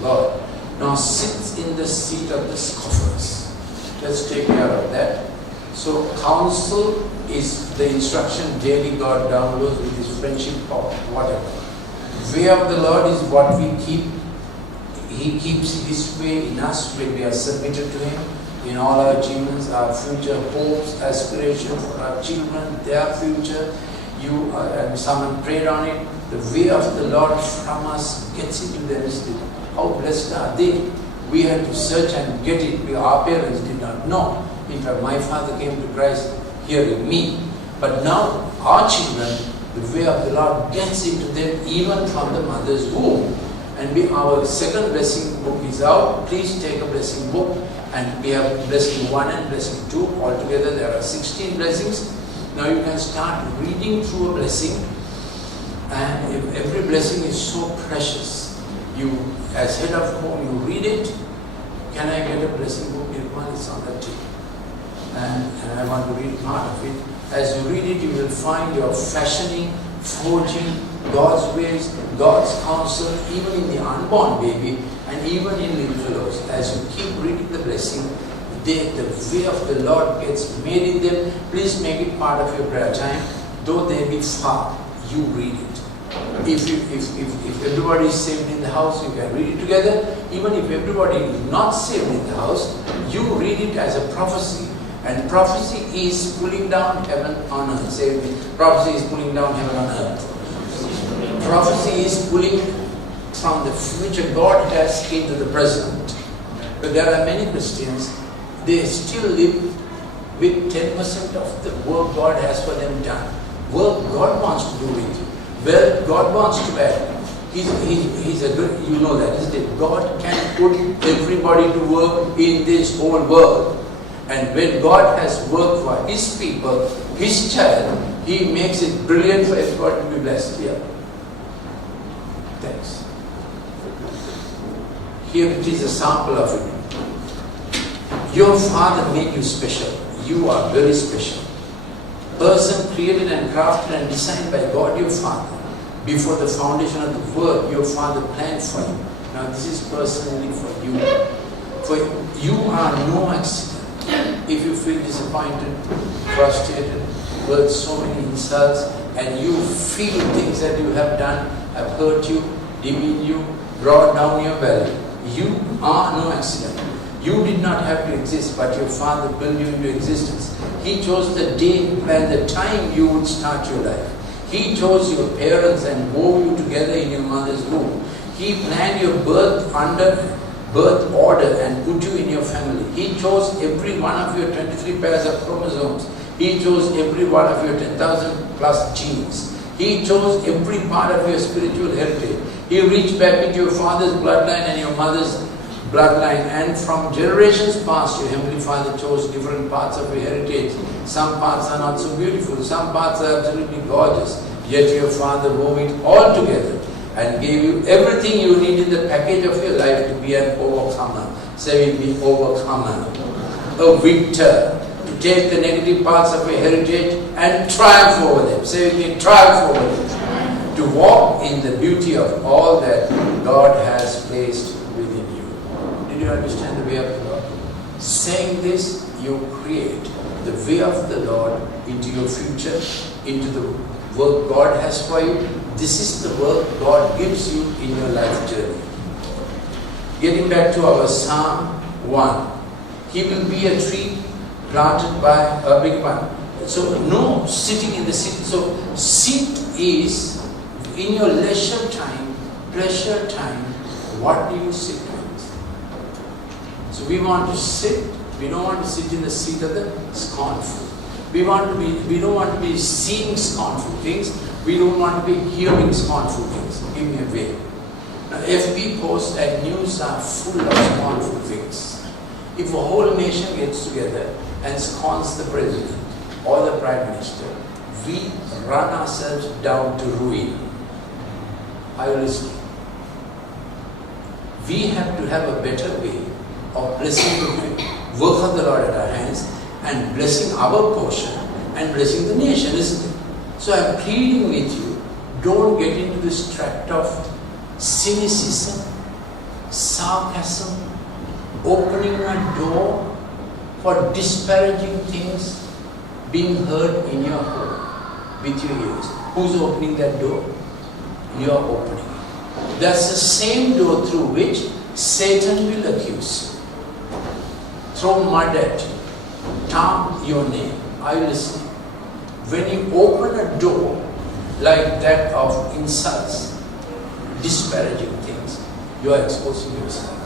the Lord. Now sits in the seat of the scoffers. Let's take care of that. So counsel is the instruction daily God downloads with His friendship or whatever. Way of the Lord is what we keep. He keeps His way in us when we are submitted to Him. In all our achievements, our future hopes, aspirations for our children, their future. And someone prayed on it. The way of the Lord from us gets into them. How blessed are they? We had to search and get it. Our parents did not know. In fact, my father came to Christ hearing me. But now our children, the way of the Lord gets into them even from the mother's womb. And our second blessing book is out. Please take a blessing book. And we have blessing 1 and blessing 2. Altogether there are 16 blessings. Now you can start reading through a blessing. And if every blessing is so precious, you as head of home, you read it. Can I get a blessing book? It's on that table. And I want to read part of it. As you read it, you will find your fashioning, forging God's ways, God's counsel, even in the unborn baby and even in little fellows. As you keep reading the blessing, the way of the Lord gets made in them. Please make it part of your prayer time. Though they be far, you read it. If everybody is saved in the house, you can read it together. Even if everybody is not saved in the house, you read it as a prophecy. And prophecy is pulling down heaven on earth. Say with me, prophecy is pulling down heaven on earth. Prophecy is pulling from the future God has into the present. But there are many Christians, they still live with 10% of the work God has for them done. Work God wants to do with you. Well, God wants to add. He's a good, you know that, isn't it? God can put everybody to work in this whole world. And when God has worked for His people, His child, He makes it brilliant for everybody to be blessed here. Thanks. Here it is a sample of it. Your Father made you special. You are very special. Person created and crafted and designed by God your Father. Before the foundation of the world, your Father planned for you. Now this is personally for you. For you are no accident. If you feel disappointed, frustrated, heard so many insults, and you feel things that you have done have hurt you, demeaned you, brought down your value, you are no accident. You did not have to exist, but your Father built you into existence. He chose the day and the time you would start your life. He chose your parents and wove you together in your mother's womb. He planned your birth under birth order and put you in your family. He chose every one of your 23 pairs of chromosomes. He chose every one of your 10,000 plus genes. He chose every part of your spiritual heritage. He reached back into your father's bloodline and your mother's bloodline, and from generations past, your Heavenly Father chose different parts of your heritage. Some parts are not so beautiful, some parts are absolutely gorgeous, yet your Father wove it all together and gave you everything you need in the package of your life to be an overcomer. Say with me, overcomer. A victor. To take the negative parts of your heritage and triumph over them. Say with me, triumph over them. To walk in the beauty of all that God has placed within you. Did you understand the way of the Lord? Saying this, you create the way of the Lord into your future, into the work God has for you. This is the work God gives you in your life journey. Getting back to our Psalm 1. He will be a tree planted by a big one. So no sitting in the seat. So sit is in your leisure time, pleasure time, what do you sit with? So we want to sit. We don't want to sit in the seat of the scornful. We don't want to be seeing scornful things. We don't want to be hearing scornful things. Give me a way. Now, FB posts and news are full of scornful things. If a whole nation gets together and scorns the president or the prime minister, we run ourselves down to ruin. Are you listening? We have to have a better way of blessing the work of the Lord at our hands and blessing our portion and blessing the nation, isn't it? So I'm pleading with you, don't get into this tract of cynicism, sarcasm, opening a door for disparaging things being heard in your home with your ears. Who's opening that door? You are opening it. That's the same door through which Satan will accuse you. Throw mud at you. Tarm your name. Are you listening? When you open a door like that of insults, disparaging things, you are exposing yourself.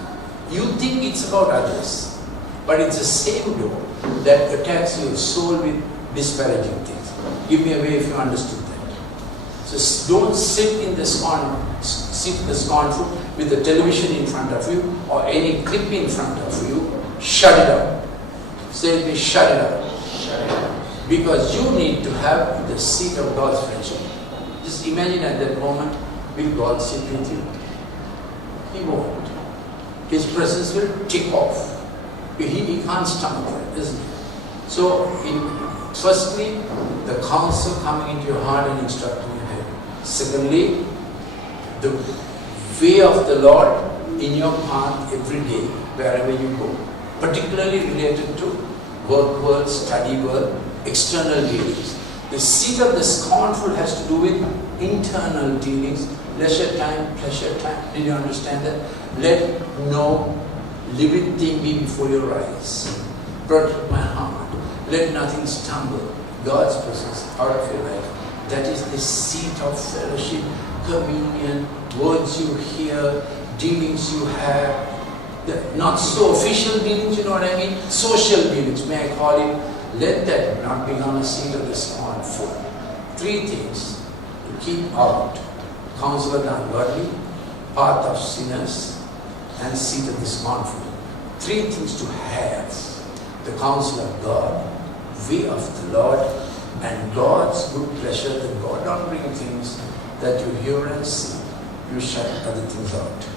You think it's about others, but it's the same door that attacks your soul with disparaging things. Give me a way if you understood that. So don't sit in the scornful with the television in front of you or any clip in front of you. Shut it up. Say it, shut it up. Shut it up. Because you need to have the seat of God's friendship. Just imagine at that moment, will God sit with you? He won't. His presence will tick off. He can't stomach that, isn't it? So, firstly, the counsel coming into your heart and instructing your head. Secondly, the way of the Lord in your path every day, wherever you go. Particularly related to work world, study world, external dealings. The seat of the scornful has to do with internal dealings, leisure time, pleasure time. Did you understand that? Let no living thing be before your eyes. Protect my heart. Let nothing stumble. God's presence out of your life. That is the seat of fellowship, communion, words you hear, dealings you have. Not so official dealings, you know what I mean? Social dealings, may I call it. Let that not be on a seat of the scornful. 3 things to keep out: counsel of the ungodly, path of sinners, and seat of the scornful. 3 things to have: the counsel of God, way of the Lord, and God's good pleasure. That God don't bring things that you hear and see. You shut other things out.